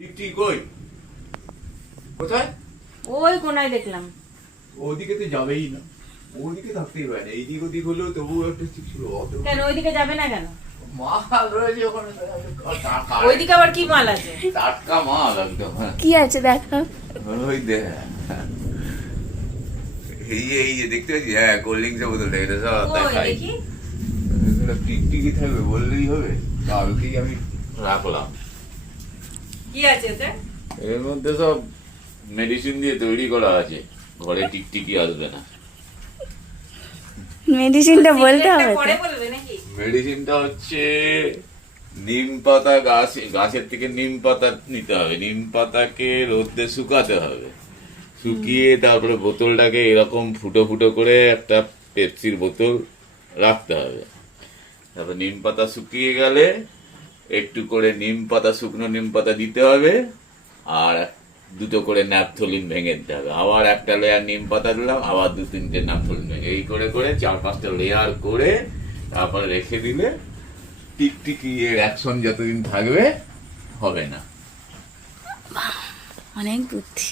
টিকটিকি কই? কোথায়? ওই কোনায় দেখলাম। ওদিকে তো যাবেই না, ওদিকে থাকতেই পারে না, এইদিক ওদিক হলেও তবুও একটা ঠিক ছিল। কেন ওইদিকে যাবে না কেন? মাল রয়েছে ওখানে, ওইদিকে আবার কি মাল আছে? টাটকা মাল একদম। কি আছে দেখা? ওই দেখ, এই যে দেখতে পাচ্ছি, হ্যাঁ কোল্ড ড্রিঙ্কসের বোতলটা, এটা সব ওই দেখাই। দেখি। এটা টিকটিকি থাকবে বললেই হবে, কালকেই আমি রাখলাম। কি আছে এতে? এর মধ্যে সব মেডিসিন দিয়ে তৈরি করা আছে, ঘরে টিকটিকি আসবে না। মেডিসিনটা বলতে হবে সিগারেটটা তো। পরে বলবে নাকি? মেডিসিনটা হচ্ছে নিম পাতা, গাছের থেকে নিম পাতা নিতে হবে, নিম পাতাকে রোদে শুকাতে হবে, শুকিয়ে তারপরে বোতলটাকে এরকম ফুটো ফুটো করে একটা পেপসির বোতল রাখতে হবে। তারপর নিম পাতা শুকিয়ে গেলে একটু করে নিম পাতা, শুকনো নিম পাতা দিতে হবে, আর দুটো করে ন্যাপথলিন ভেঙে দিতে হবে, আবার একটা লেয়ার নিম পাতা দিলাম, আবার 2-3টে ন্যাপথলিন ভেঙে, এই করে করে 4-5টা লেয়ার করে তারপরে রেখে দিলে টিকটিকি এর অ্যাকশন যতদিন থাকবে হবে না। অনেক বুদ্ধি।